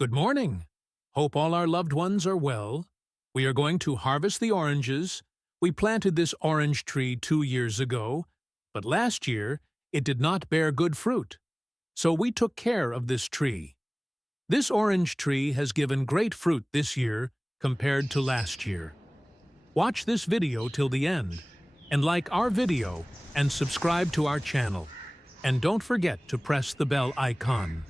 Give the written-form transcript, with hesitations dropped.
Good morning. Hope all our loved ones are well. We are going to harvest the oranges. We planted this orange tree 2 years ago, but last year it did not bear good fruit. So we took care of this tree. This orange tree has given great fruit this year compared to last year. Watch this video till the end, and like our video and subscribe to our channel. And don't forget to press the bell icon.